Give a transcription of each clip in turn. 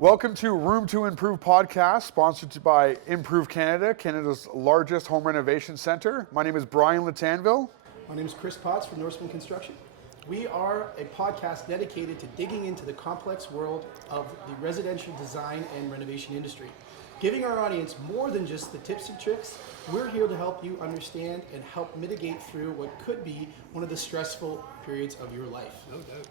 Welcome to Room to Improve podcast, sponsored by Improve Canada, Canada's largest home renovation center. My name is Brian Latanville. My name is Chris Potts from Norseman Construction. We are a podcast dedicated to digging into the complex world of the residential design and renovation industry. Giving our audience more than just the tips and tricks, we're here to help you understand and help mitigate through what could be one of the stressful periods of your life. No doubt.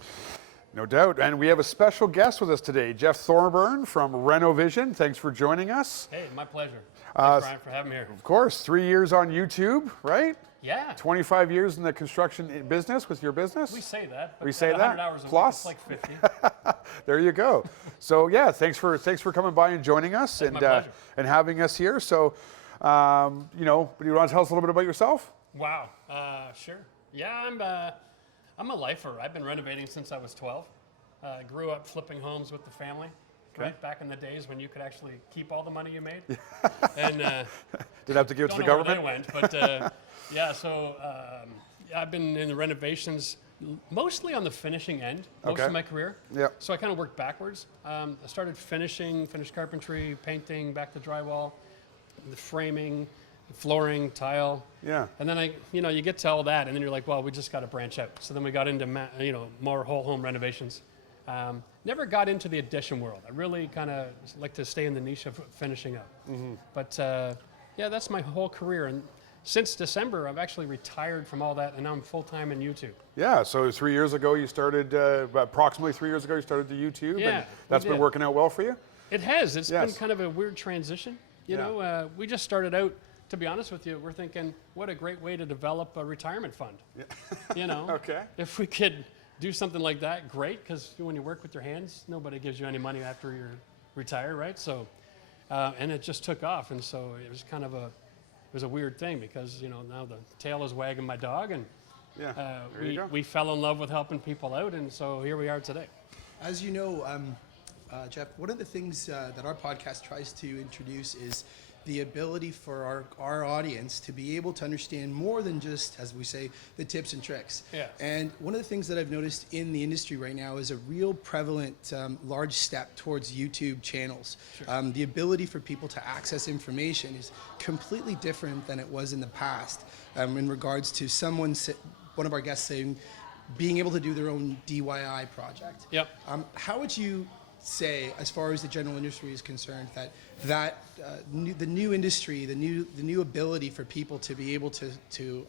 No doubt. And we have a special guest with us today, Jeff Thorman from Renovision. Thanks for joining us. Hey, my pleasure. Thanks, Brian, for having me here. Of course, 3 years on YouTube, right? Yeah. 25 years in the construction business with your business. We say that. We say that. 100 hours a Plus? week, it's like 50. There you go. So yeah, thanks for coming by and joining us my pleasure. And having us here. So, do you want to tell us a little bit about yourself? Wow. Sure. Yeah, I'm a lifer. I've been renovating since I was 12. Grew up flipping homes with the family. Okay. Right back in the days when you could actually keep all the money you made. And Didn't have to give it to the government. Where they went, but yeah. So I've been in the renovations, mostly on the finishing end, most of my career. Yeah. So I kind of worked backwards. I started finished carpentry, painting, back to drywall, the framing, flooring, tile. Yeah. And then you get to all that, and then you're like, well, we just got to branch out. So then we got into more whole home renovations. Never got into the addition world. I really kind of like to stay in the niche of finishing up. Mm-hmm. But yeah, that's my whole career. And since December, I've actually retired from all that, and now I'm full-time in YouTube. Yeah, so 3 years ago you started, approximately 3 years ago you started the YouTube, Yeah, and that's been working out well for you? It has. It's Yes. been kind of a weird transition. You know, we just started out, to be honest with you, we're thinking, what a great way to develop a retirement fund. Yeah. You know, Okay. If we could do something like that, great, because when you work with your hands, nobody gives you any money after you're retired, right? So, and it just took off, and so it was kind of a weird thing, because now the tail is wagging my dog, and we fell in love with helping people out, and so here we are today. As you know, Jeff, one of the things that our podcast tries to introduce is the ability for our audience to be able to understand more than just, as we say, the tips and tricks. Yeah. And one of the things that I've noticed in the industry right now is a real prevalent large step towards YouTube channels. Sure. The ability for people to access information is completely different than it was in the past in regards to one of our guests saying, being able to do their own DIY project. Yep. How would you say, as far as the general industry is concerned, that the new industry, the new ability for people to be able to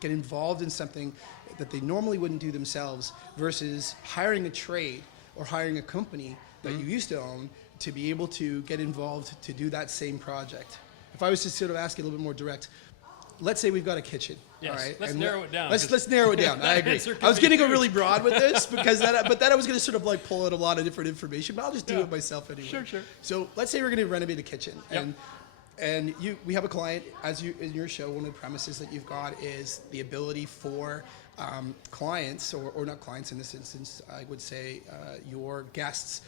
get involved in something that they normally wouldn't do themselves, versus hiring a trade or hiring a company that you used to own to be able to get involved to do that same project? If I was to sort of ask you a little bit more direct, let's say we've got a kitchen. Yes, all right? let's narrow it down. Let's narrow it down. I agree. I was going to go really broad with this because then I was going to sort of like pull out a lot of different information, but I'll just do it myself anyway. Sure. So let's say we're going to renovate a kitchen, Yep. and we have a client. In your show, one of the premises that you've got is the ability for clients, or not clients in this instance, I would say your guests,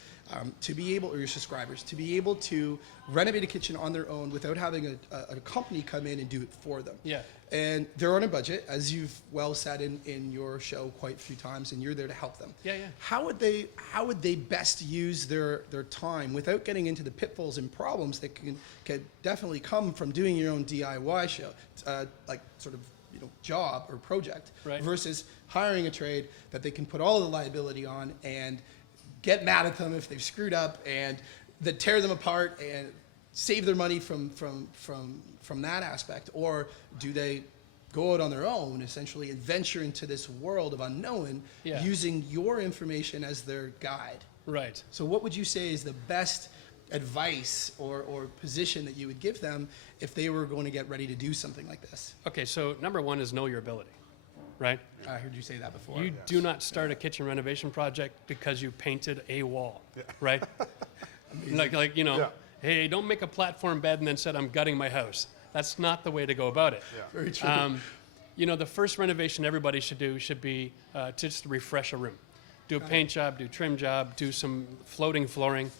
to be able, or your subscribers, to be able to renovate a kitchen on their own without having a company come in and do it for them. Yeah. And they're on a budget, as you've well said in your show quite a few times, and you're there to help them. Yeah. How would they best use their time without getting into the pitfalls and problems that can definitely come from doing your own DIY show, like sort of job or project, right, versus hiring a trade that they can put all the liability on and get mad at them if they've screwed up, and then tear them apart and save their money from that aspect? Or do they go out on their own, essentially, and venture into this world of unknown, using your information as their guide? Right. So what would you say is the best advice or position that you would give them if they were going to get ready to do something like this? Okay, so number one is know your ability. Right? I heard you say that before. You do not start a kitchen renovation project because you painted a wall, right? like hey, don't make a platform bed and then said, I'm gutting my house. That's not the way to go about it. Yeah. Very true. The first renovation everybody should do should be to just refresh a room. Do a paint job, do trim job, do some floating flooring.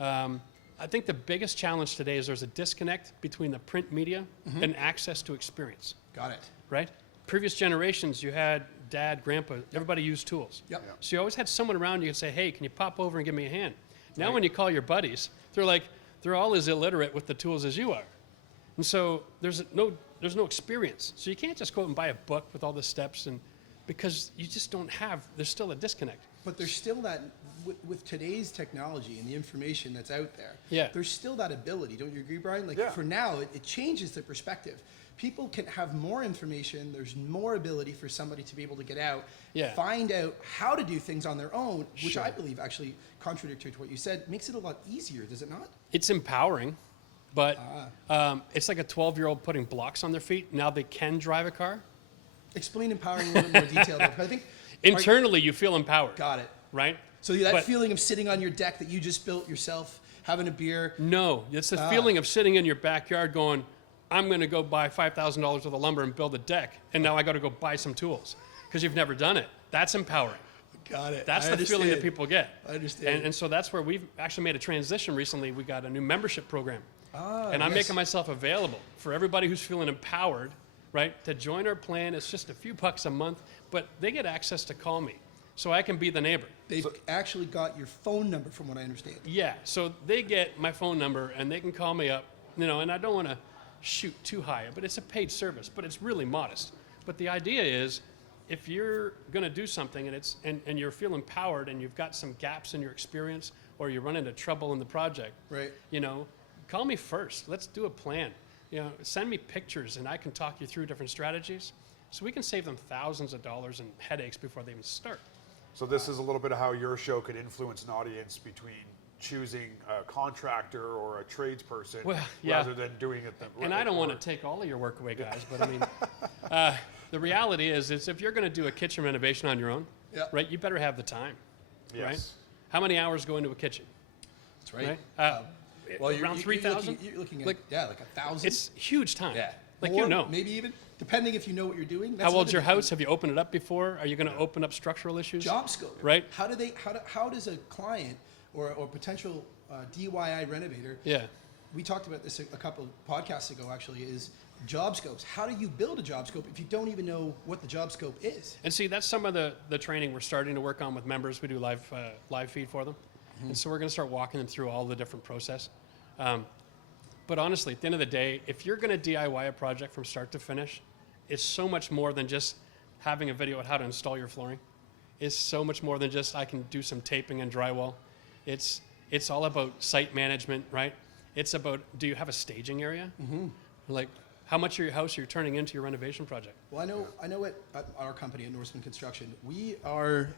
I think the biggest challenge today is there's a disconnect between the print media and access to experience. Got it. Right? Previous generations, you had dad, grandpa, everybody used tools. Yep. So you always had someone around you could say, hey, can you pop over and give me a hand? Now when you call your buddies, they're all as illiterate with the tools as you are. And so there's no experience. So you can't just go out and buy a book with all the steps, and because you just don't have, there's still a disconnect. But there's still that, with today's technology and the information that's out there, Yeah. there's still that ability. Don't you agree, Brian? Like Yeah. for now, it changes the perspective. People can have more information. There's more ability for somebody to be able to get out, Yeah. find out how to do things on their own, which Sure. I believe actually, contradictory to what you said, makes it a lot easier, does it not? It's empowering, but it's like a 12-year-old putting blocks on their feet. Now they can drive a car. Explain empowering in a little more detail. Because I think Internally, you feel empowered. got it. Right? So that But- feeling of sitting on your deck that you just built yourself, having a beer. No, it's the feeling of sitting in your backyard going, I'm going to go buy $5,000 worth of lumber and build a deck, and now I got to go buy some tools because you've never done it. That's empowering. Got it. That's I the feeling that understand. people get. I understand. And so that's where we've actually made a transition recently. We got a new membership program. And I'm yes. making myself available for everybody who's feeling empowered, right, to join our plan. It's just a few bucks a month, but they get access to call me so I can be the neighbor. They've actually got your phone number, from what I understand. Yeah, so they get my phone number and they can call me up, and I don't want to shoot too high, but it's a paid service, but it's really modest. But the idea is, if you're going to do something and you feel empowered and you've got some gaps in your experience or you run into trouble in the project, Right. Call me first. Let's do a plan. Send me pictures and I can talk you through different strategies so we can save them thousands of dollars in headaches before they even start. So this is a little bit of how your show could influence an audience between choosing a contractor or a tradesperson rather than doing it. And I don't want to take all of your work away, guys, but I mean, the reality is if you're going to do a kitchen renovation on your own, Yeah. right, you better have the time, right? Yes. How many hours go into a kitchen? That's right. Well, around 3,000? You're looking at, Like, 1,000. It's huge time. yeah. Like, Or maybe even, depending if you know what you're doing. That's How old's your another house? Have you opened it up before? Are you going to open up structural issues? job scope. Right. How does a client or potential DIY renovator, Yeah. we talked about this a couple of podcasts ago actually, is job scopes. How do you build a job scope if you don't even know what the job scope is? And see, that's some of the training we're starting to work on with members. We do live feed for them. And so we're going to start walking them through all the different process. But honestly, at the end of the day, if you're going to DIY a project from start to finish, it's so much more than just having a video on how to install your flooring. It's so much more than just I can do some taping and drywall. It's all about site management, right? It's about, do you have a staging area? Like, how much of your house are you turning into your renovation project? Well, I know at our company at Norseman Construction, we are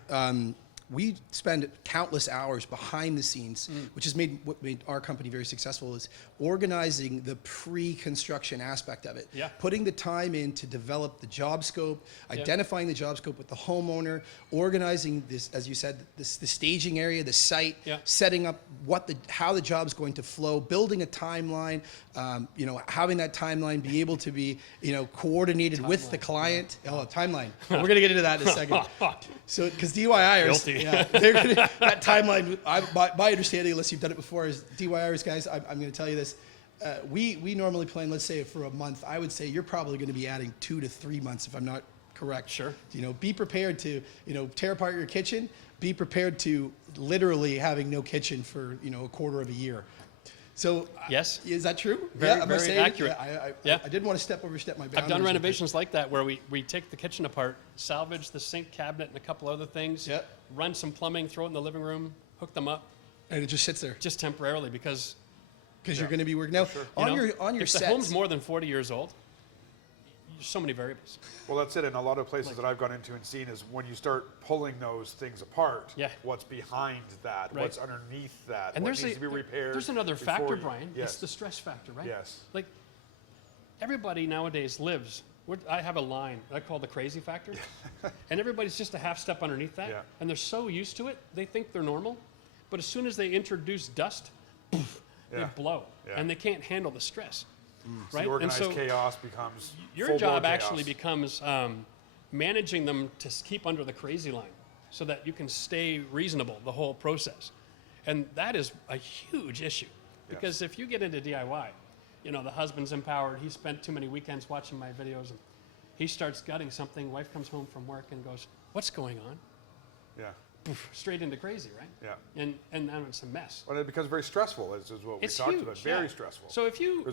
we spend countless hours behind the scenes, which has what made our company very successful, is organizing the pre-construction aspect of it. Yeah. Putting the time in to develop the job scope, identifying the job scope with the homeowner, organizing this, as you said, the staging area, the site, setting up how the job's going to flow, building a timeline, having that timeline be able to be, coordinated with the client. Oh, timeline. We're going to get into that in a second. So, because DIYers, Guilty. they're gonna, that timeline, my understanding, unless you've done it before, is DIYers, guys, I'm going to tell you this. We normally plan, let's say for a month, I would say you're probably going to be adding 2 to 3 months if I'm not correct. Sure. Be prepared to, tear apart your kitchen. Be prepared to literally having no kitchen for, a quarter of a year. So Yes. is that true? Very, am I very saying it? accurate. I didn't want to overstep my boundaries. I've done renovations like that where we take the kitchen apart, salvage the sink cabinet and a couple other things, run some plumbing, throw it in the living room, hook them up, and it just sits there just temporarily because you're going to be working now on your if sets. the home's more than 40 years old, there's so many variables. Well, that's it. And a lot of places that I've gone into and seen is when you start pulling those things apart, what's behind that, what's underneath that, And what there's needs to be repaired. There's another before factor, you- Brian. Yes. It's the stress factor, right? Yes. Like everybody nowadays lives. I have a line I call the crazy factor, and everybody's just a half step underneath that, and they're so used to it they think they're normal, but as soon as they introduce dust, poof, they blow, and they can't handle the stress. So right? the organized and so chaos becomes your full-blown job chaos. actually becomes managing them to keep under the crazy line so that you can stay reasonable the whole process. And that is a huge issue because if you get into DIY, the husband's empowered, he spent too many weekends watching my videos, and he starts gutting something, wife comes home from work and goes, what's going on? Yeah. straight into crazy, right? Yeah. And now it's a mess. Well, it becomes very stressful, is what we It's talked huge, about. Very yeah. stressful. So if you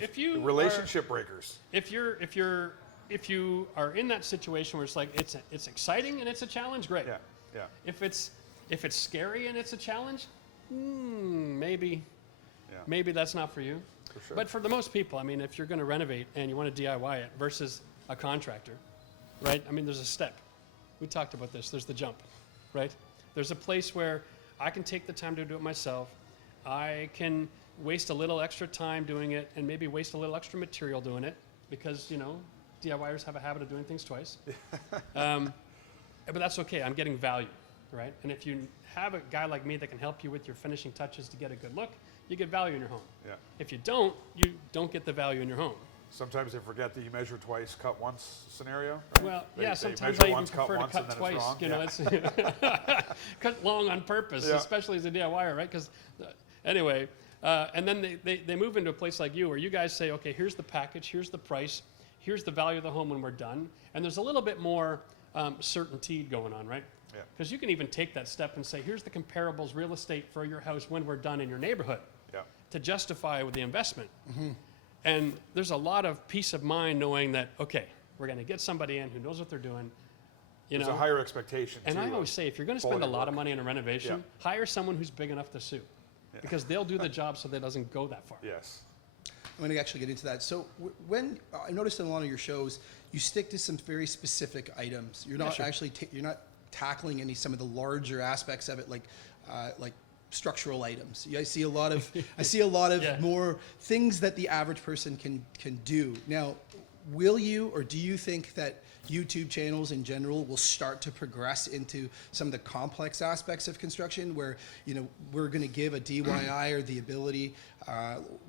relationship breakers. if you are in that situation where it's like it's exciting and it's a challenge, great. Yeah. Yeah. If it's scary and it's a challenge, maybe Yeah. maybe that's not for you. For sure. But for the most people, I mean, if you're going to renovate and you want to DIY it versus a contractor, right? I mean, there's a step. We talked about this. There's the jump, right? There's a place where I can take the time to do it myself. I can waste a little extra time doing it and maybe waste a little extra material doing it because, you know, DIYers have a habit of doing things twice. But that's okay. I'm getting value, right? And if you have a guy like me that can help you with your finishing touches to get a good look, you get value in your home. Yeah. If you don't get the value in your home. Sometimes they forget that you measure twice, cut once scenario. Right? Well, They sometimes measure I even once, prefer to once, cut and then twice. it's wrong. You know, Yeah. it's cut long on purpose, Yeah. especially as a DIYer, right? Because anyway, and then they move into a place like you where you guys say, okay, here's the package, here's the price, here's the value of the home when we're done, and there's a little bit more certainty going on, right? Yeah. Because you can even take that step and say, here's the comparables real estate for your house when we're done in your neighborhood Yeah. to justify with the investment. And there's a lot of peace of mind knowing that, okay, we're going to get somebody in who knows what they're doing. You There's know, a higher expectation. and too, I of always say, if you're going to spend a quality lot of work. money on a renovation, hire someone who's big enough to sue, because they'll do the job so that it doesn't go that far. Yes. I'm going to actually get into that. So when I noticed in a lot of your shows, you stick to some very specific items. You're not sure. actually you're not tackling some of the larger aspects of it, like structural items. I see a lot of Yeah. more things that the average person can do. Now, will you or do you think that YouTube channels in general will start to progress into some of the complex aspects of construction where, you know, we're going to give a DIYer the ability,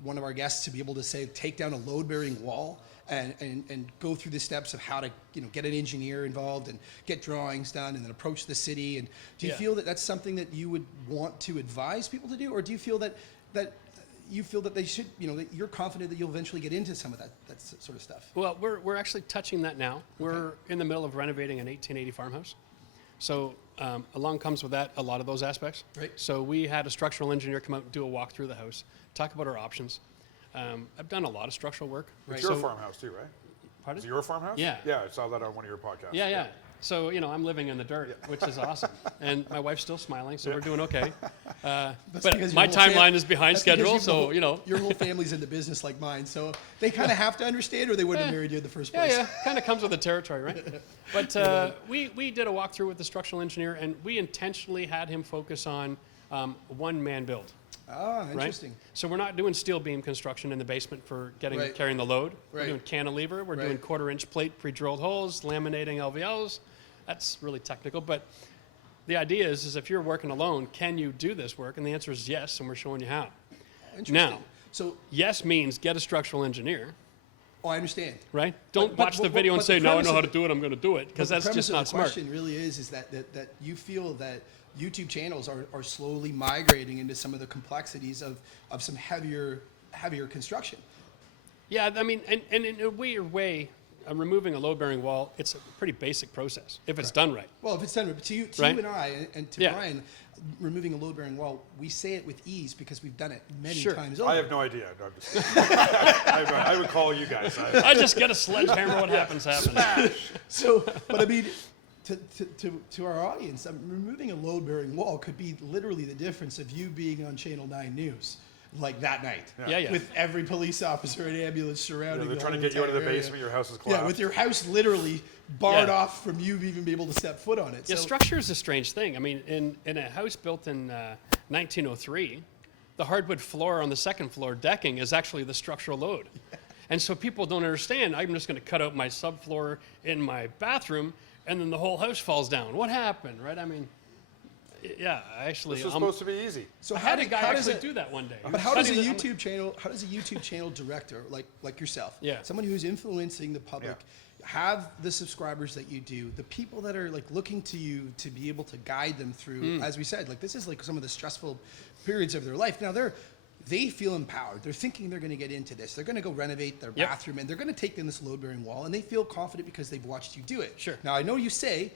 one of our guests to be able to say, take down a load-bearing wall and go through the steps of how to, you know, get an engineer involved and get drawings done and then approach the city. And do you Yeah. feel that that's something that you would want to advise people to do? Or do you feel that you feel that they should, you know, that you're confident that you'll eventually get into some of that sort of stuff? Well, we're actually touching that now. We're in the middle of renovating an 1880 farmhouse. So along comes with that a lot of those aspects. Right. So we had a structural engineer come out and do a walk through the house, talk about our options. I've done a lot of structural work. It's So- your farmhouse too, right? Pardon? Is it your farmhouse? Yeah. Yeah, I saw that on one of your podcasts. Yeah. So, you know, I'm living in the dirt, which is awesome. And my wife's still smiling, so we're doing okay. That's But because my your whole timeline is behind that's because schedule, so, you know. Your whole family's in the business like mine, so they kind of have to understand or they wouldn't have married you in the first place. Yeah. Kind of comes with the territory, right? But we did a walkthrough with the structural engineer, and we intentionally had him focus on one-man build. Ah, Right? interesting. So we're not doing steel beam construction in the basement for Right. carrying the load. We're Right. doing cantilever. We're Right. doing quarter-inch plate pre-drilled holes, laminating LVLs. That's really technical, but the idea is if you're working alone, can you do this work? And the answer is yes, and we're showing you how. Interesting. Now, So, yes means get a structural engineer, I understand. right? Don't but- watch the but- video and but say, the no, I premise know how of- to do it, I'm going to do it, because But that's the premise just of not the smart. question really is that you feel that YouTube channels are slowly migrating into some of the complexities of some heavier construction. Yeah, I mean, and in a weird way, removing a load-bearing wall, it's a pretty basic process if it's done right. Well, if it's done, but to you Right. and I, and to Yeah. Brian, removing a load-bearing wall, we say it with ease because we've done it many Sure. times over. I have no idea. No, I'm just I would call you guys. I just get a sledgehammer, what happens. So, but I mean, to our audience, removing a load-bearing wall could be literally the difference of you being on Channel 9 News, like that night. Yeah. With every police officer and ambulance surrounding They're the trying to whole get you out of the entire area. basement. Your house is collapsed. Yeah, with your house literally barred Yeah. off from you even being able to step foot on it. Yeah, So, structure is a strange thing. I mean, in a house built in 1903, the hardwood floor on the second floor decking is actually the structural load. And so people don't understand, I'm just going to cut out my subfloor in my bathroom, and then the whole house falls down. What happened, right? I mean, yeah, actually, This is supposed to be easy. so I how had a do- guy how does actually it- do that one day. But how does a Studied it. YouTube channel? How does a YouTube channel director like yourself, Yeah. someone who's influencing the public, have the subscribers that you do, the people that are like looking to you to be able to guide them through? As we said, like this is like some of the stressful periods of their life. Now they feel empowered. They're thinking they're going to get into this. They're going to go renovate their Yep. bathroom, and they're going to take in this load-bearing wall, and they feel confident because they've watched you do it. Sure. Now I know you say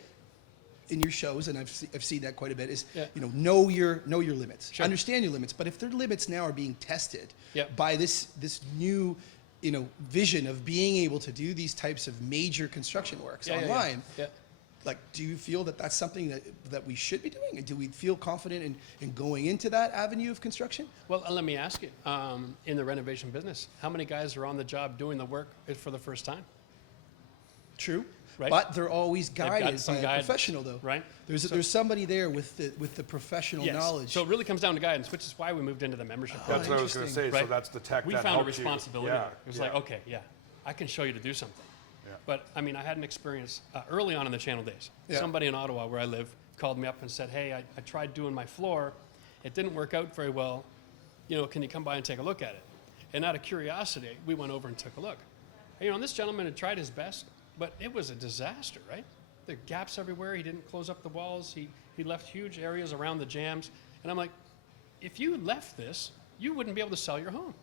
in your shows, and I've seen that quite a bit, is know your limits, understand your limits. But if their limits now are being tested by this new vision of being able to do these types of major construction works online. Like, do you feel that that's something that we should be doing? And do we feel confident in going into that avenue of construction? Well, let me ask you, in the renovation business, how many guys are on the job doing the work for the first time? True. Right. But they're always guided by a guidance, professional, though. Right. There's somebody there with the professional knowledge. So it really comes down to guidance, which is why we moved into the membership program. That's what I was going to say. Right. So that's the tech We that found a helps you. responsibility. It was like, okay, I can show you to do something. But I mean, I had an experience early on in the channel days. Somebody in Ottawa, where I live, called me up and said, hey, I tried doing my floor. It didn't work out very well. Can you come by and take a look at it? And out of curiosity, we went over and took a look. And this gentleman had tried his best, but it was a disaster, right? There are gaps everywhere. He didn't close up the walls. He left huge areas around the jams. And I'm like, if you left this, you wouldn't be able to sell your home.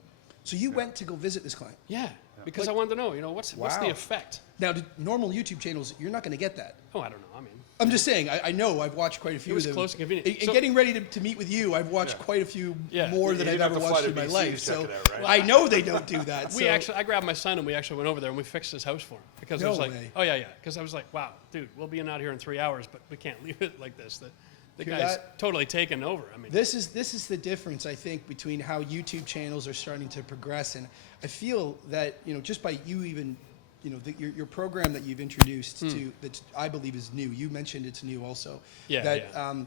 So you went to go visit this client? Yeah, because I wanted to know, what's the effect? Now, normal YouTube channels, you're not going to get that. Oh, I don't know. I mean, I'm just saying, I know I've watched quite a few it was of them. close and convenient. And getting ready to meet with you, I've watched quite a few more than I've ever watched in my life. So I know they don't do that. I grabbed my son and we actually went over there and we fixed his house for him. Because I was like, oh yeah. Because I was like, wow, dude, we'll be out here in 3 hours, but we can't leave it like this. The guy's totally taken over. I mean, this is the difference, I think, between how YouTube channels are starting to progress. And I feel that, just by you even, your program that you've introduced to, that I believe is new. You mentioned it's new also. That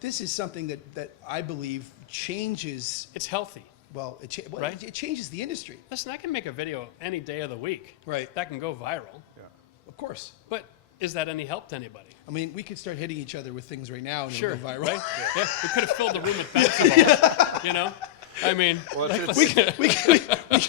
this is something that I believe changes. It's healthy. Well, it changes the industry. Listen, I can make a video any day of the week. Right. That can go viral. Yeah. Of course. But is that any help to anybody? I mean, we could start hitting each other with things right now and it'll go viral. Right? Yeah. We could have filled the room with basketballs, I mean, we could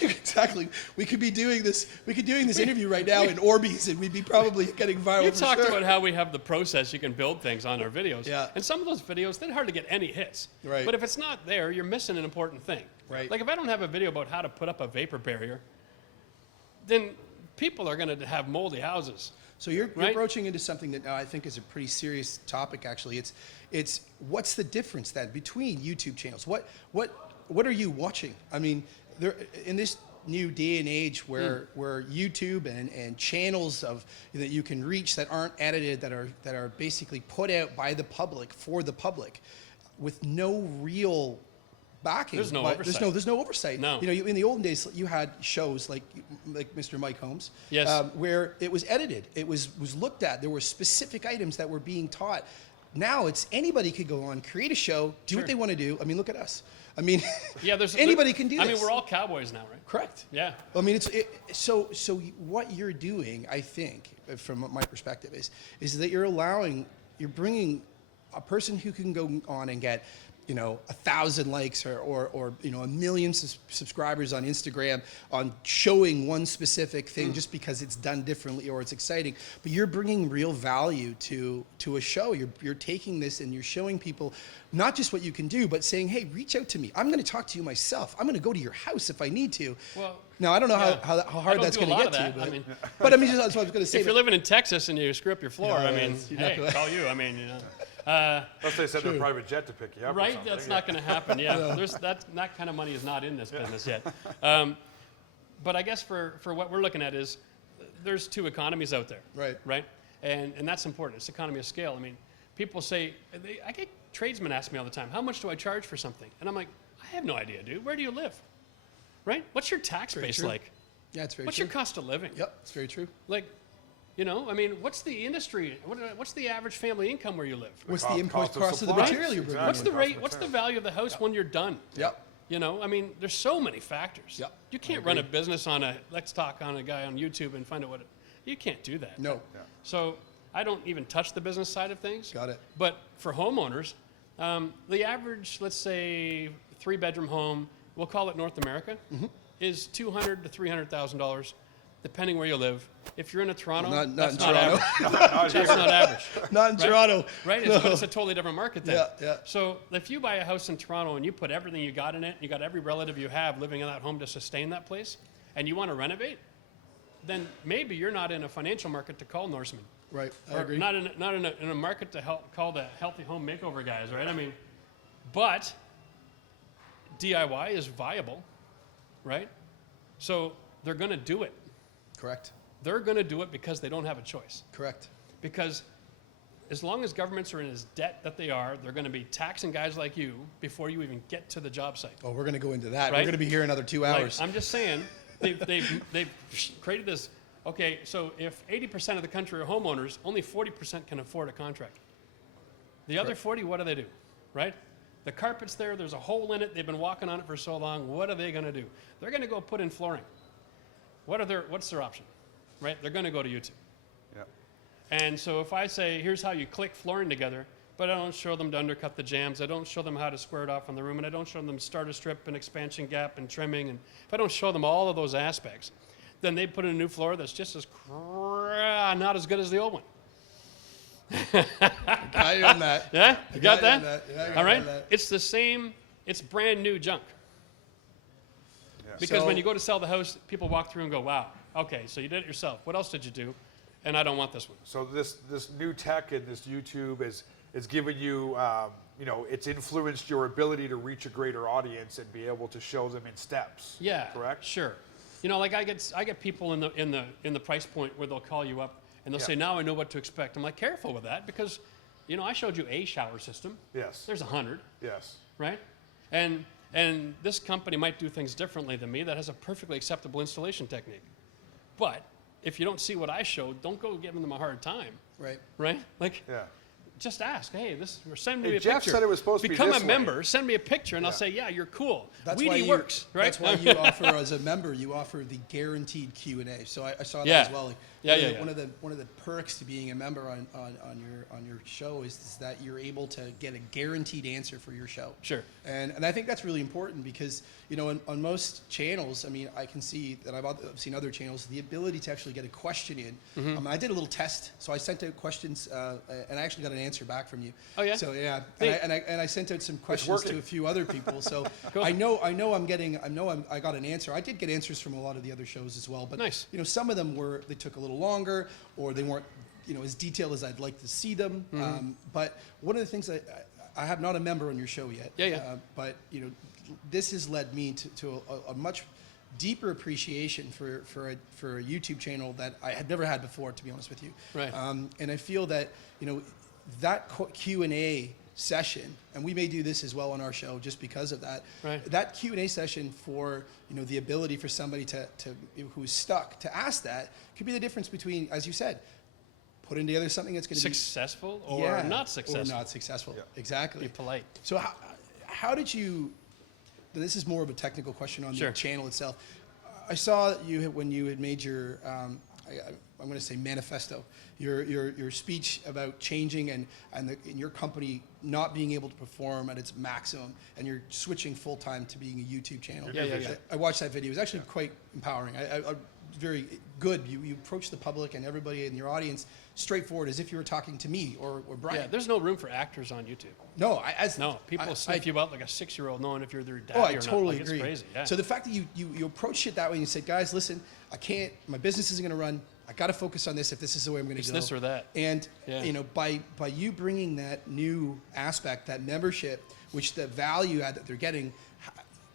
exactly. We could be doing this. We could doing this interview right now in Orbeez, and we'd be probably getting viral. You talked about how we have the process. You can build things on our videos. Yeah. And some of those videos, they're hard to get any hits. Right. But if it's not there, you're missing an important thing. Right. Like if I don't have a video about how to put up a vapor barrier, then people are going to have moldy houses. So you're approaching into something that I think is a pretty serious topic. Actually, it's what's the difference then between YouTube channels? What are you watching? I mean, in this new day and age where YouTube and channels that you can reach that aren't edited, that are basically put out by the public for the public, with no real backing. There's no oversight. There's no oversight. No. In the olden days, you had shows like Mr. Mike Holmes, where it was edited. It was looked at. There were specific items that were being taught. Now it's anybody could go on, create a show, do what they want to do. I mean, look at us. I mean, anybody can do this. I mean, we're all cowboys now, right? Correct. Yeah. I mean, so what you're doing, I think, from my perspective, is that you're bringing a person who can go on and get 1,000 likes or 1 million subscribers on Instagram on showing one specific thing just because it's done differently or it's exciting. But you're bringing real value to a show. You're taking this and you're showing people not just what you can do, but saying, hey, reach out to me. I'm going to talk to you myself. I'm going to go to your house if I need to. Well, now, I don't know how hard that's going to get to. But but I mean, that's what I was going to say. If you're living in Texas and you screw up your floor, call you. I mean, unless they send a private jet to pick you up. Right? That's not going to happen. Yeah. That kind of money is not in this business yet. But I guess for what we're looking at is there's two economies out there. Right. Right? And that's important. It's economy of scale. I mean, people say, I get tradesmen ask me all the time, how much do I charge for something? And I'm like, I have no idea, dude. Where do you live? Right? What's your tax base like? Yeah, it's very true. What's your cost of living? Yep, it's very true. Like, I mean, what's the industry? What's the average family income where you live? What's the input cost of the material you're bringing? What's the rate? What's the value of the house when you're done? Yep. I mean, there's so many factors. Yep. You can't run a business on let's talk on a guy on YouTube and find out you can't do that. No. Yeah. So I don't even touch the business side of things. Got it. But for homeowners, the average, let's say, 3-bedroom home, we'll call it North America, is $200,000 to $300,000, depending where you live. If you're in Toronto, that's not average. That's not average. Not in Toronto. Right? It's a totally different market then. Yeah. So if you buy a house in Toronto and you put everything you got in it, you got every relative you have living in that home to sustain that place, and you want to renovate, then maybe you're not in a financial market to call Norseman. Right, I Or agree. not in a market to help call the healthy home makeover guys, right? I mean, but DIY is viable, right? So they're going to do it. Correct. They're going to do it because they don't have a choice. Correct. Because as long as governments are in as debt that they are, they're going to be taxing guys like you before you even get to the job site. Oh, we're going to go into that. Right? We're going to be here another 2 Like, hours. I'm just saying, they've created this. Okay, so if 80% of the country are homeowners, only 40% can afford a contract. The other 40, what do they do, right? The carpet's there, there's a hole in it, they've been walking on it for so long, what are they going to do? They're going to go put in flooring. What's their option, right? They're going to go to YouTube. Yeah. And so if I say, here's how you click flooring together, but I don't show them to undercut the jams, I don't show them how to square it off on the room, and I don't show them starter strip and expansion gap and trimming, and if I don't show them all of those aspects, then they put in a new floor that's just as not as good as the old one. Got you on that. Yeah? You got you that? on that. Yeah, I got All you right? on that. It's the same, it's brand new junk. Yeah. Because So- when you go to sell the house, people walk through and go, wow, okay, so you did it yourself. What else did you do? And I don't want this one. So this new tech and this YouTube is giving you, it's influenced your ability to reach a greater audience and be able to show them in steps. Yeah, Correct? Sure. Like I get people in the price point where they'll call you up and they'll Yeah. say, now I know what to expect. I'm like, careful with that because, I showed you a shower system. Yes. There's 100, Yes. right? And this company might do things differently than me that has a perfectly acceptable installation technique. But if you don't see what I showed, don't go giving them a hard time, Right. right? Like, Yeah. just ask, hey, send me Hey, a Jeff picture. said it was supposed to be Become this a way. member, send me a picture, and I'll Yeah. say, yeah, you're cool. That's Weedy why you, works, right? That's why you offer, as a member, you offer the guaranteed Q&A. So I saw that Yeah. as well. Like, Yeah, one of the perks to being a member on your show is that you're able to get a guaranteed answer for your show. Sure. And I think that's really important because on most channels, I mean, I can see that I've seen other channels, the ability to actually get a question in. Mm-hmm. I did a little test, so I sent out questions and I actually got an answer back from you. Oh, yeah? So yeah, Hey. and I sent out some questions working. to a few other people. So Cool. I got an answer. I did get answers from a lot of the other shows as well, but Nice. some of them they took a little longer, or they weren't as detailed as I'd like to see them. But one of the things I have not a member on your show yet. Yeah. But this has led me to a much deeper appreciation for a YouTube channel that I had never had before, to be honest with you. Right. And I feel that that Q&A session, and we may do this as well on our show just because of that. Right. That Q&A session for the ability for somebody to who's stuck to ask that could be the difference between, as you said, putting together something that's going to be Successful or not successful. Or not successful. Yeah. Exactly. Be polite. So how did you? This is more of a technical question on Sure. the channel itself. I saw when you had made your I'm going to say manifesto, your speech about changing and your company not being able to perform at its maximum, and you're switching full time to being a YouTube channel. Yeah. I watched that video. It was actually quite empowering. I very good. You approach the public and everybody in your audience straightforward, as if you were talking to me or Brian. Yeah, there's no room for actors on YouTube. No, People sniff you out like a 6-year-old knowing if you're their dad Oh, I or totally not. Like, agree. It's crazy. Yeah. So the fact that you approached it that way and you said, guys, listen, I can't. My business isn't going to run. I got to focus on this if this is the way I'm going to It's go. this or that. And Yeah. by you bringing that new aspect, that membership, which the value add that they're getting,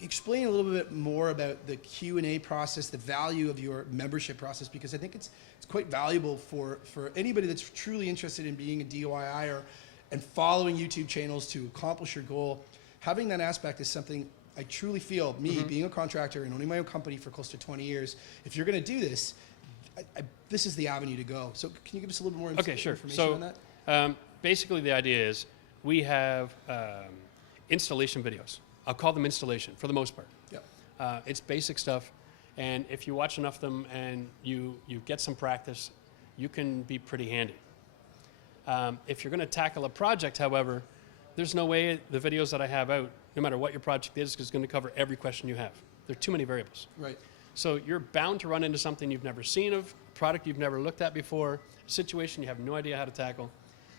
explain a little bit more about the Q&A process, the value of your membership process, because I think it's quite valuable for anybody that's truly interested in being a DIYer and following YouTube channels to accomplish your goal. Having that aspect is something I truly feel, being a contractor and owning my own company for close to 20 years, if you're going to do this, this is the avenue to go. So can you give us a little more information on that? Basically the idea is we have installation videos. I'll call them installation for the most part. Yeah. It's basic stuff, and if you watch enough of them and you get some practice, you can be pretty handy. If you're going to tackle a project, however, there's no way the videos that I have out, no matter what your project is going to cover every question you have. There are too many variables. Right. So you're bound to run into something you've never seen of, a product you've never looked at before, a situation you have no idea how to tackle.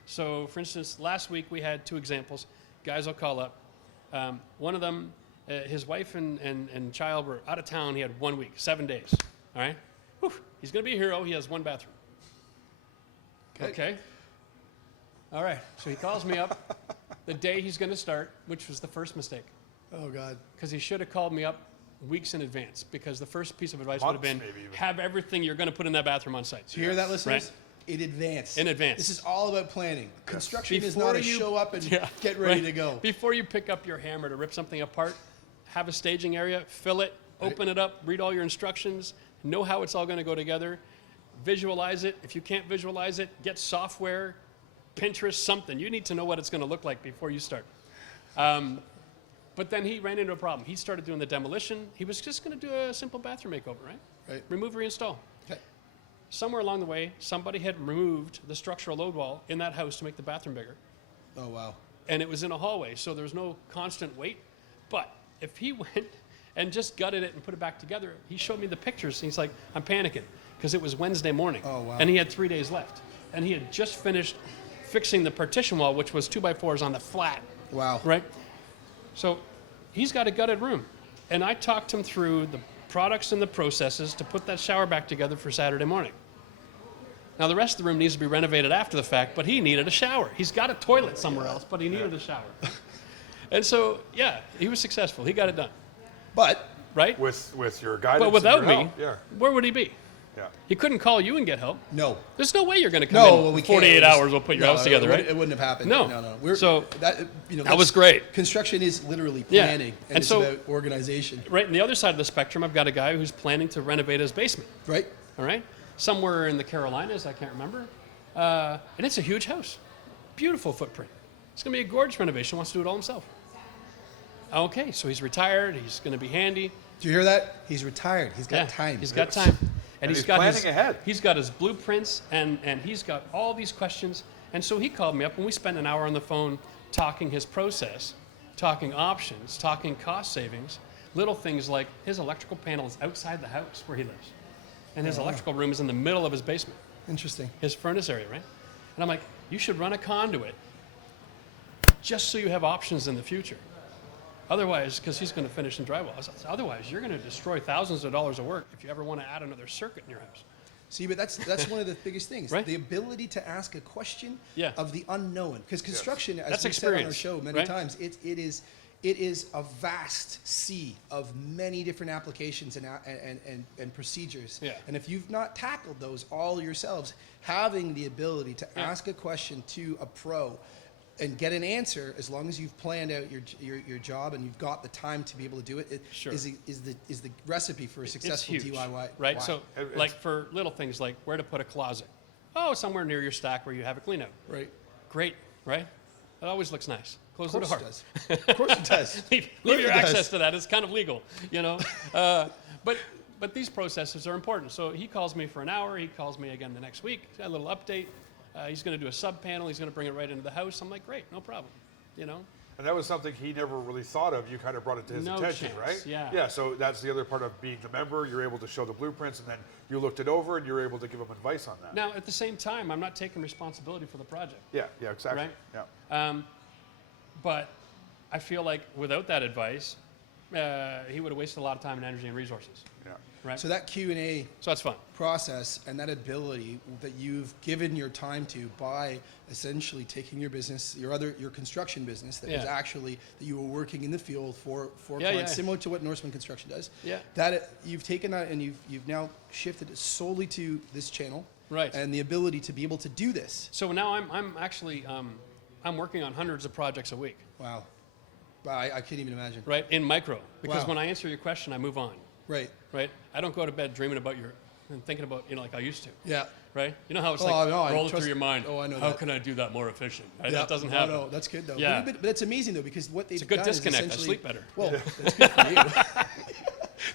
So for instance, last week we had 2 examples. Guys will call up. One of them, his wife and child were out of town. He had 1 week, 7 days. All right? Whew. He's going to be a hero. He has 1 bathroom. Okay. All right. So he calls me up the day he's going to start, which was the first mistake. Oh God. Because he should have called me up weeks in advance. Because the first piece of advice would have been, Months, maybe even. have everything you're going to put in that bathroom on site. Do you hear that, listeners? Right. In advance. In advance. This is all about planning. Construction is Before not a you- show up and Yeah, get ready right. to go. Before you pick up your hammer to rip something apart, have a staging area, fill it, open it up, read all your instructions, know how it's all going to go together, visualize it. If you can't visualize it, get software, Pinterest, something. You need to know what it's going to look like before you start. But then he ran into a problem. He started doing the demolition. He was just going to do a simple bathroom makeover, right? Right. Remove, reinstall. Okay. Somewhere along the way, somebody had removed the structural load wall in that house to make the bathroom bigger. Oh wow. And it was in a hallway, so there was no constant weight. But if he went and just gutted it and put it back together, he showed me the pictures, and he's like, I'm panicking, because it was Wednesday morning. Oh, wow. And he had 3 days left. And he had just finished fixing the partition wall, which was 2x4s on the flat, Wow. right? So he's got a gutted room. And I talked him through the products and the processes to put that shower back together for Saturday morning. Now, the rest of the room needs to be renovated after the fact, but he needed a shower. He's got a toilet somewhere else, but he needed a shower. And so, yeah, he was successful. He got it done, But right? With your guidance. But and without your me, help. Yeah. where would he be? Yeah. He couldn't call you and get help. no. There's no way you're going to come No, in well, we 48 can't. It was- hours, we'll put your no, house together, it right? wouldn't- It wouldn't have happened. No. No. So, that that was great. Construction is literally Yeah. planning, and And it's so- about organization, Right on the other side of the spectrum, I've got a guy who's planning to renovate his basement, right? all right? Somewhere in the Carolinas, I can't remember. And it's a huge house. Beautiful footprint. It's going to be a gorgeous renovation, wants to do it all himself. Okay, so he's retired, he's going to be handy. Do you hear that? He's retired. He's got Yeah, time. He's got time. And he's got planning ahead. He's got his blueprints and he's got all these questions. And so he called me up and we spent an hour on the phone talking his process, talking options, talking cost savings, little things like his electrical panel is outside the house where he lives. And his electrical room is in the middle of his basement, Interesting. his furnace area, right? And I'm like, you should run a conduit just so you have options in the future. Otherwise, because he's going to finish in drywall. Otherwise, you're going to destroy thousands of dollars of work if you ever want to add another circuit in your house. See, but that's one of the biggest things. Right. The ability to ask a question Yeah. of the unknown. Because construction, as That's we've said on our experience, show many right? times, it is a vast sea of many different applications and procedures. Yeah. And if you've not tackled those all yourselves, having the ability to ask a question to a pro and get an answer, as long as you've planned out your job and you've got the time to be able to do it, Sure. is the recipe for a successful It's huge, DIY. right? Wow. So, like for little things like where to put a closet. Oh, somewhere near your stack where you have a clean out. Right. Great, right? It always looks nice. Close the Of door. course it does. Of course it does. leave It your does. access to that. It's kind of legal, you know. But these processes are important. So he calls me for an hour. He calls me again the next week. A little update. He's going to do a sub panel. He's going to bring it right into the house. I'm like, great, no problem. You know. And that was something he never really thought of. You kind of brought it to his No attention, chance, right? yeah. Yeah. So that's the other part of being the member. You're able to show the blueprints, and then you looked it over, and you're able to give him advice on that. Now, at the same time, I'm not taking responsibility for the project. Yeah. Yeah. Exactly. Right. Yeah. But I feel like without that advice, he would have wasted a lot of time and energy and resources. Yeah. Right. So that Q&A So that's fun. process and that ability that you've given your time to by essentially taking your business, your construction business that was Yeah. actually that you were working in the field for Yeah, clients, yeah. similar to what Norseman Construction does. Yeah. That you've taken that and you've now shifted it solely to this channel. Right. And the ability to be able to do this. So now I'm actually I'm working on hundreds of projects a week, Wow. I can't even imagine. right? In micro, because Wow. when I answer your question, I move on, Right. right? I don't go to bed dreaming about and thinking about like I used to, Yeah. right? You know how it's Oh, like no, I rolling trust- through your mind. oh, I know How that. can I do that more efficient? Right? Yeah. That doesn't No, happen. no, that's good though. Yeah. But it's amazing though because what they've It's a good done is disconnect. I essentially- sleep better. Well, that's good for you.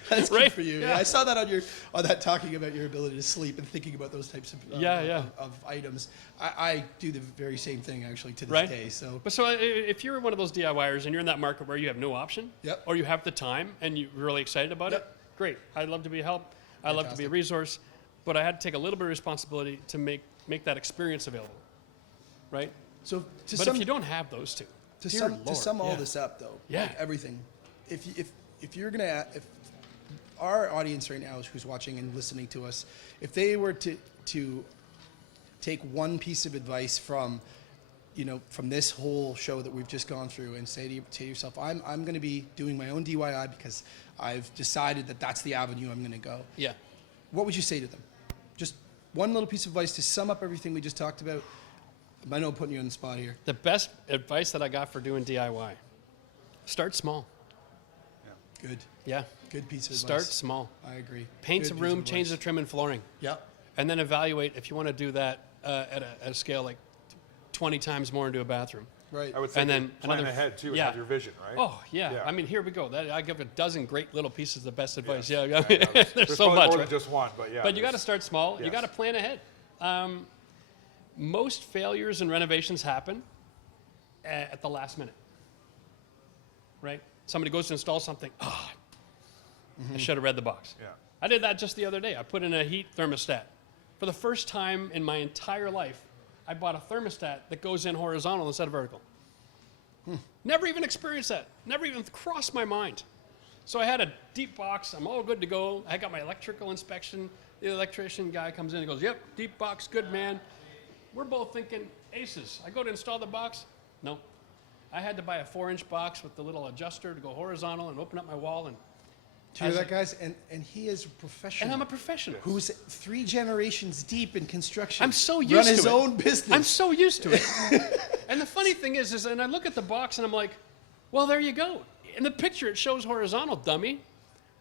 That's good Right? for you. Yeah. I saw that on that talking about your ability to sleep and thinking about those types of Yeah. of items. I do the very same thing actually to this Right. day. So But so if you're one of those DIYers and you're in that market where you have no option, Yep. or you have the time and you're really excited about Yep. it, great. I'd love to be a help. I'd love to be a Fantastic. resource, but I had to take a little bit of responsibility to make that experience available, right? so to But sum if you don't have those two, to dear sum, to Lord, sum all yeah. this up though, Yeah. like everything. If you're gonna if our audience right now who's watching and listening to us, if they were to take one piece of advice from, from this whole show that we've just gone through and say to yourself, I'm going to be doing my own DIY because I've decided that that's the avenue I'm going to go. Yeah. What would you say to them? Just one little piece of advice to sum up everything we just talked about. I know I'm putting you on the spot here. The best advice that I got for doing DIY: start small. Good. Yeah. Good piece of advice. Start small. I agree. Paint Good a piece room, of change the advice. trim and flooring, Yep. and then evaluate if you want to do that at a scale like 20 times more into a bathroom. Right. I would say And then plan another- ahead too and yeah. have your vision, right? Oh, yeah. Yeah. I mean, here we go. I give a dozen great little pieces of best advice. Yeah, Yeah, there's so probably much. more Right? than just one, but yeah. But you got to there's- start small. You Yes. got to plan ahead. Most failures in renovations happen at the last minute, right? Somebody goes to install something. Oh, I should have read the box. Yeah. I did that just the other day. I put in a heat thermostat. For the first time in my entire life, I bought a thermostat that goes in horizontal instead of vertical. Never even experienced that. Never even crossed my mind. So I had a deep box. I'm all good to go. I got my electrical inspection. The electrician guy comes in and goes, "Yep, deep box, good man." We're both thinking aces. I go to install the box. No. I had to buy a 4-inch box with the little adjuster to go horizontal and open up my wall. And Do you hear that, guys? And he is a professional. I'm a professional. Who's 3 generations deep in construction. I'm so used Run to his it. own business. I'm so used to it. And the funny thing is, and I look at the box and I'm like, well, there you go. In the picture, it shows horizontal, dummy.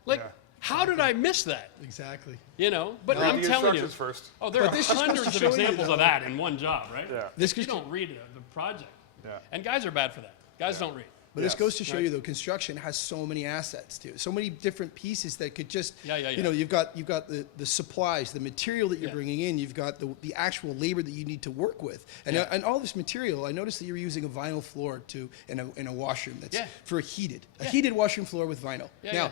Like, Yeah. how did I miss that? Exactly. But Read I'm the telling you. instructions first. Oh, there But are this just goes to hundreds of show you, examples though. of that in one job, right? Yeah. This If you goes to- don't read the project. Yeah. And guys are bad for that. Guys don't read. But this Yes. goes to show Right. you, though, construction has so many assets too, so many different pieces that could just, Yeah. you've got the supplies, the material that you're Yeah. bringing in, you've got the actual labor that you need to work with, and Yeah. and all this material. I noticed that you're using a vinyl floor in a washroom that's Yeah. for a heated washroom floor with vinyl. Yeah, now, yeah.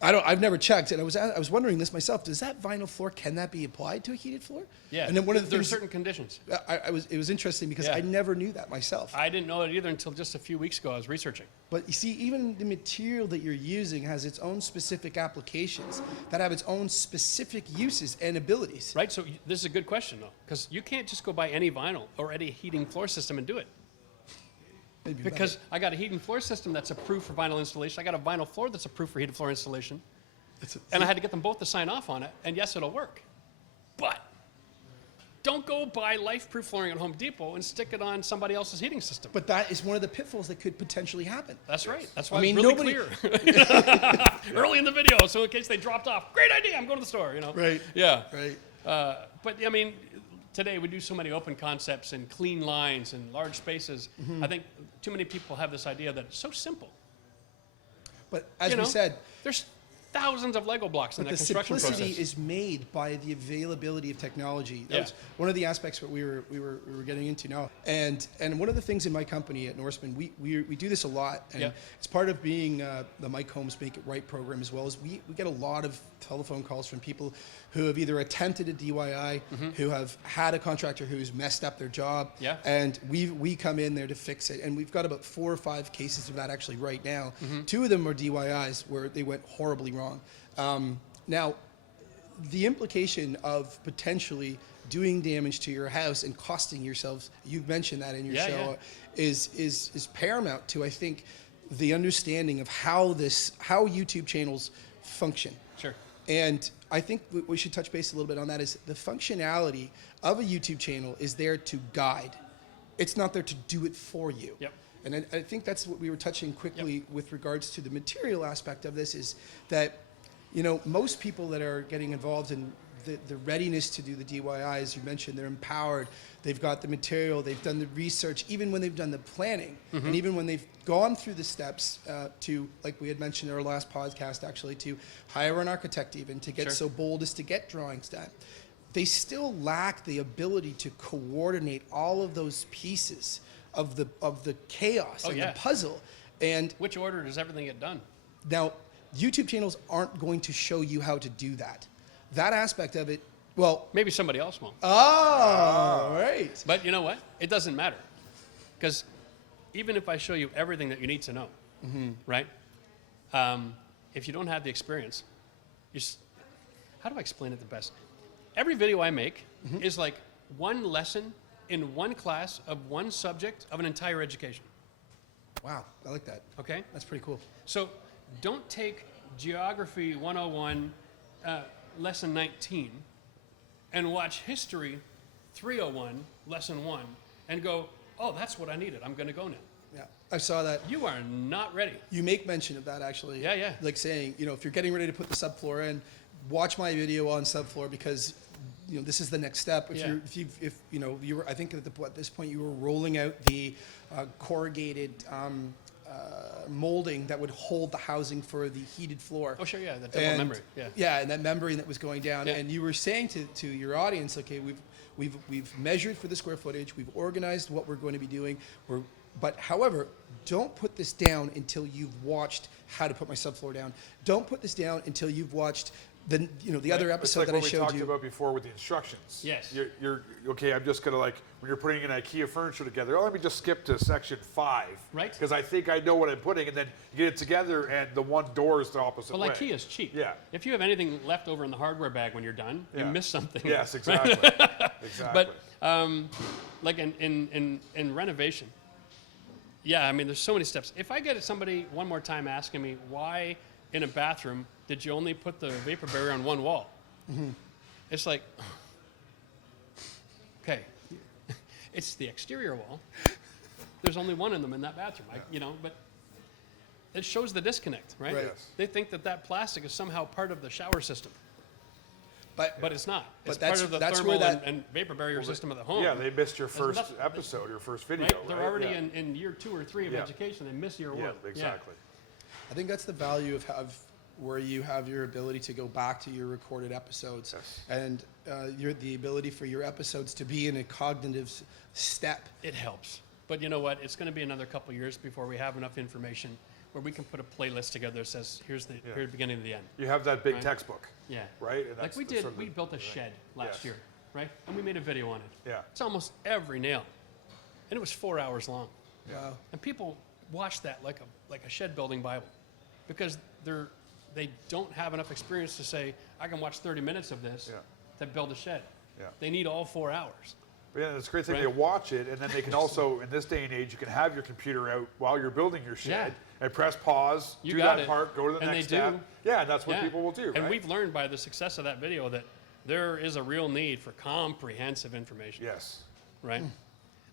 I've never checked, and I was wondering this myself. Does that vinyl floor, can that be applied to a heated floor? Yeah. And then one of the there are things certain conditions. it was interesting because Yeah. I never knew that myself. I didn't know it either until just a few weeks ago. I was researching. But you see, even the material that you're using has its own specific applications that have its own specific uses and abilities. Right? So this is a good question, though, because you can't just go buy any vinyl or any heating floor system and do it. Maybe Because I got a heating floor system that's approved for vinyl installation. I got a vinyl floor that's approved for heated floor installation. And I had to get them both to sign off on it. And yes, it'll work. But don't go buy life-proof flooring at Home Depot and stick it on somebody else's heating system. But that is one of the pitfalls that could potentially happen. That's right. That's why I mean, it's really nobody- clear. Early in the video, so in case they dropped off. Great idea, I'm going to the store, Right. Yeah. Right. But, I mean, today we do so many open concepts and clean lines and large spaces. Mm-hmm. I think too many people have this idea that it's so simple. But as You we know, said, there's thousands of Lego blocks in but that the construction simplicity process. is made by the availability of technology. Yeah. That's one of the aspects that we were getting into now. And one of the things in my company at Norseman, we do this a lot, and Yeah. it's part of being the Mike Holmes Make It Right program as well. As we get a lot of telephone calls from people who have either attempted a DIY, who have had a contractor who's messed up their job, Yeah. and we come in there to fix it. And we've got about 4 or 5 cases of that actually right now. 2 of them are DIYs where they went horribly wrong. Now, the implication of potentially doing damage to your house and costing yourselves, you've mentioned that in your Yeah, show, is paramount to, I think, the understanding of how YouTube channels function. Sure. And I think we should touch base a little bit on that. Is the functionality of a YouTube channel is there to guide. It's not there to do it for you. Yep. And I think that's what we were touching quickly with regards to the material aspect of this, is that, most people that are getting involved in the readiness to do the DIY, as you mentioned, they're empowered. They've got the material. They've done the research, even when they've done the planning, and even when they've gone through the steps to, like we had mentioned in our last podcast, actually, to hire an architect, even to get Sure. so bold as to get drawings done. They still lack the ability to coordinate all of those pieces of the chaos and yeah. the puzzle. And Which order does everything get done? now, YouTube channels aren't going to show you how to do that. That aspect of it, well, Maybe somebody else won't. right. But you know what? It doesn't matter. Because even if I show you everything that you need to know, right? If you don't have the experience, how do I explain it the best? Every video I make is like one lesson in one class of one subject of an entire education. Wow, I like that. Okay? That's pretty cool. So don't take Geography 101, Lesson 19, and watch History 301, Lesson 1, and go, oh, that's what I needed. I'm going to go now. Yeah, I saw that. You are not ready. You make mention of that, actually. Yeah, yeah. Like saying, if you're getting ready to put the subfloor in, watch my video on subfloor because, this is the next step. Yeah. If you were, I think at this point you were rolling out the corrugated molding that would hold the housing for the heated floor. Oh, sure, yeah, the double membrane. Yeah. Yeah, and that membrane that was going down. Yeah. And you were saying to your audience, okay, we've measured for the square footage, we've organized what we're going to be doing. But however, don't put this down until you've watched how to put my subfloor down. Don't put this down until you've watched the other episode that I showed you. It's like what we talked about before with the instructions. Yes. You're okay. I'm just gonna when you're putting an IKEA furniture together. Oh, let me just skip to section 5. Right. Because I think I know what I'm putting, and then you get it together, and the one door is the opposite way. Well, IKEA is cheap. Yeah. If you have anything left over in the hardware bag when you're done, you Yeah. missed something. Yes, exactly. Exactly. But like in renovation, yeah, I mean, there's so many steps. If I get somebody one more time asking me why in a bathroom did you only put the vapor barrier on one wall, it's like, okay, it's the exterior wall. There's only one of them in that bathroom, but it shows the disconnect, right? Right. Yes. They think that plastic is somehow part of the shower system. But it's not. It's But that's- part of the that's thermal where that- and vapor barrier system of the home. Yeah, they missed your first nothing- episode, your first video. right? They're already Yeah. in year 2 or 3 of Yeah. education. They miss year Yeah, 1. exactly. I think that's the value of where you have your ability to go back to your recorded episodes, Yes. and the ability for your episodes to be in a cognitive step. It helps. But you know what? It's going to be another couple years before we have enough information where we can put a playlist together that says, here's the beginning and the end. You have that big Right. textbook. Yeah. Right? And Like that's we the did, sort of we the- built a shed last Yes. year, right? And we made a video on it. Yeah. It's almost every nail. And it was 4 hours long. Wow. And people watch that like a shed building Bible because they don't have enough experience to say, I can watch 30 minutes of this Yeah. to build a shed. Yeah. They need all 4 hours. But yeah, it's a great thing. Right. They watch it, and then they can also, in this day and age, you can have your computer out while you're building your shed and press pause, You do got that it. part, go to the And next they step. do. Yeah, and that's what Yeah. people will do, And right? we've learned by the success of that video that there is a real need for comprehensive information. Yes. Right?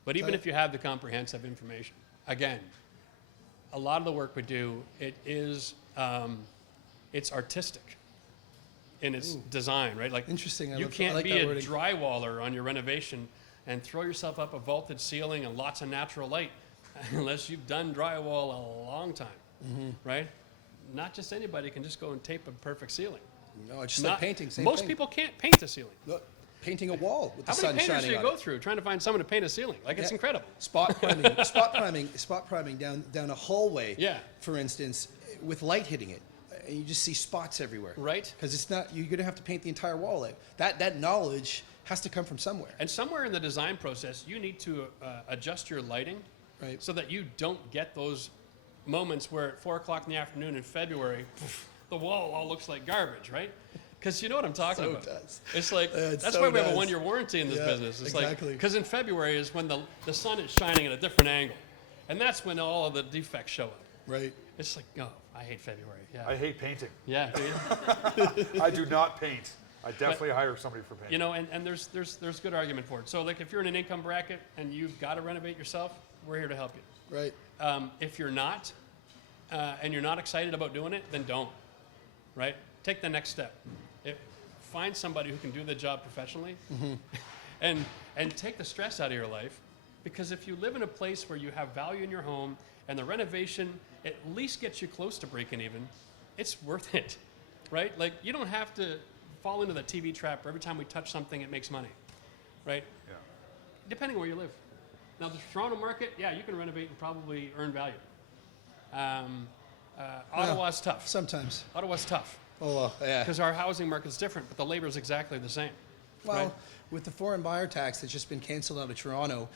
But even if you have the comprehensive information, again, a lot of the work we do, it's artistic in its design, right? Like Interesting. I you love- I can't like be that a wording. drywaller on your renovation and throw yourself up a vaulted ceiling and lots of natural light unless you've done drywall a long time, right? Not just anybody can just go and tape a perfect ceiling. No, it's just like painting. Same most thing. people can't paint a ceiling. Look, painting a wall with the How sun many painters do shining you on go it. through trying to find someone to paint a ceiling? Like, it's Yeah. incredible. Spot priming down a hallway. Yeah. For instance, with light hitting it, and you just see spots everywhere. Right. Because it's not, you're going to have to paint the entire wall out. That knowledge has to come from somewhere. And somewhere in the design process, you need to adjust your lighting Right. so that you don't get those moments where at 4 o'clock in the afternoon in February, the wall all looks like garbage, right? Because you know what I'm talking So about. does. It's like, It that's so why we have a does. 1-year warranty in this Yeah, business. It's exactly. like, because in February is when the sun is shining at a different angle. And that's when all of the defects show up. Right. It's like, oh, I hate February. Yeah. I hate painting. Yeah, do you? I do not paint. I definitely hire somebody for painting. You know, and there's good argument for it. So, like, if you're in an income bracket and you've got to renovate yourself, we're here to help you. Right. If you're not, and you're not excited about doing it, then don't. Right? Take the next step. Find somebody who can do the job professionally, and take the stress out of your life. Because if you live in a place where you have value in your home, and the renovation at least gets you close to breaking even, it's worth it. Right? Like, you don't have to fall into the TV trap where every time we touch something, it makes money. Right? Yeah. Depending on where you live. Now, the Toronto market, yeah, you can renovate and probably earn value. Ottawa's tough. Sometimes. Ottawa's tough Oh, yeah. because our housing market's different, but the labor is exactly the same. Well, right? with the foreign buyer tax that's just been canceled out of Toronto,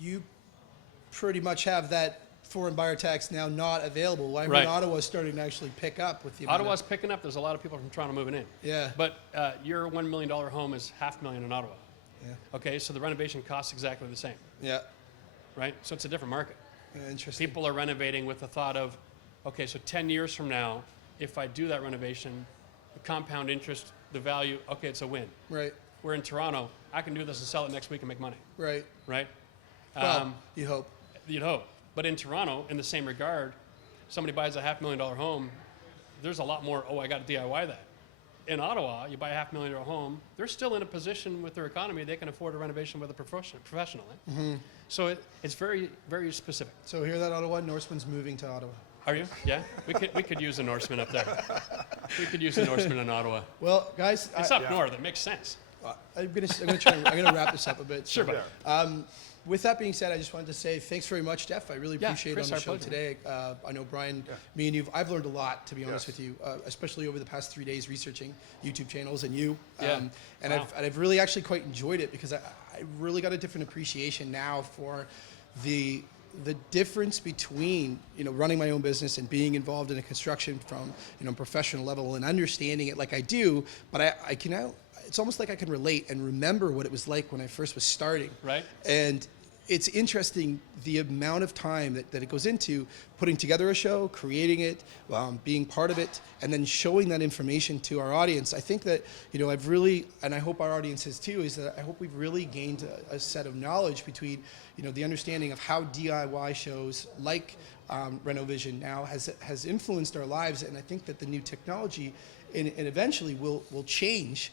you pretty much have that foreign buyer tax now not available. I mean, Right. Ottawa's starting to actually pick up with the amount of- Ottawa's picking up. There's a lot of people from Toronto moving in. Yeah. But your $1 million home is $500,000 in Ottawa. Yeah. Okay, so the renovation costs exactly the same, Yeah. right? So it's a different market. Interesting. People are renovating with the thought of, okay, so 10 years from now, if I do that renovation, the compound interest, the value, okay, it's a win. Right. We're in Toronto, I can do this and sell it next week and make money, Right. right? Well, you hope. You'd hope. But in Toronto, in the same regard, somebody buys a $500,000 home, there's a lot more, I got to DIY that. In Ottawa, you buy a $500,000 home, they're still in a position with their economy, they can afford a renovation with a professional. So it's very, very specific. So hear that, Ottawa? Norseman's moving to Ottawa. Are you? Yeah? We could use a Norseman up there. We could use a Norseman in Ottawa. Well, guys, It's up north, it makes sense. I'm gonna wrap this up a bit. Sure, So, with that being said, I just wanted to say thanks very much, Jeff. I really appreciate Kris, it on our the show pleasure. today. I know Brian, me and I've learned a lot, to be honest with you, especially over the past 3 days researching YouTube channels and you. Yeah. And Wow. I've really actually quite enjoyed it because I really got a different appreciation now for the difference between running my own business and being involved in a construction from professional level and understanding it like I do, but I can now, it's almost like I can relate and remember what it was like when I first was starting. Right. And it's interesting the amount of time that it goes into putting together a show, creating it, being part of it, and then showing that information to our audience. I think that, I've really, and I hope our audience has too, is that I hope we've really gained a set of knowledge between, the understanding of how DIY shows like Renovision now has influenced our lives. And I think that the new technology and eventually will change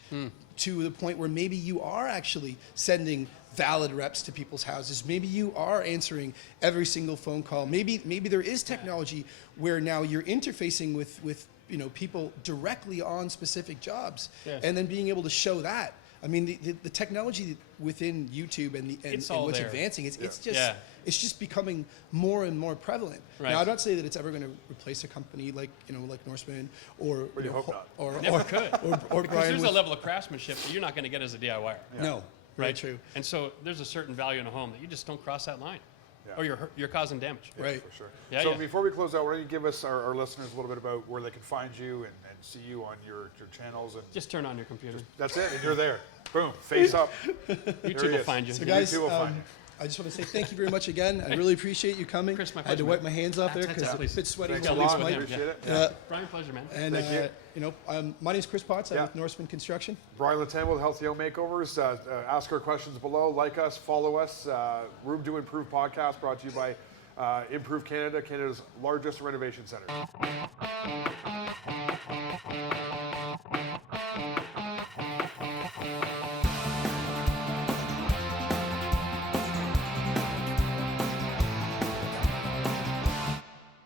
to the point where maybe you are actually sending valid reps to people's houses. Maybe you are answering every single phone call. Maybe there is technology where now you're interfacing with people directly on specific jobs, and then being able to show that. I mean, the technology within YouTube and It's all what's there. advancing, it's Yeah. just becoming more and more prevalent. Right. Now, I'm not saying that it's ever going to replace a company like like Norseman or you hope not. or Never could. or Because Brian there's with, a level of craftsmanship that you're not going to get as a DIYer. no, very Right? true. And so there's a certain value in a home that you just don't cross that line. Yeah. Or you're causing damage. Right. For sure. Yeah, So yeah. before we close out, why don't you give us our listeners a little bit about where they can find you and see you on your channels, and Just turn on your computer. that's it, and you're there. Boom, face up. YouTube he will is. find you. So guys, YouTube will find you. I just want to say thank you very much again. I really appreciate you coming. Kris, my I had to pleasure, wipe my hands off there That's because it, it's a please. bit sweaty. Thanks a holding this lot. with mic. him, Appreciate yeah. it. Brian, pleasure, man. And Thank you. my name is Kris Potts. I'm Yeah. with Norseman Construction. Brian Latan with Healthy Home Makeovers. Ask our questions below. Like us, follow us. Room to Improve podcast brought to you by Improve Canada, Canada's largest renovation center.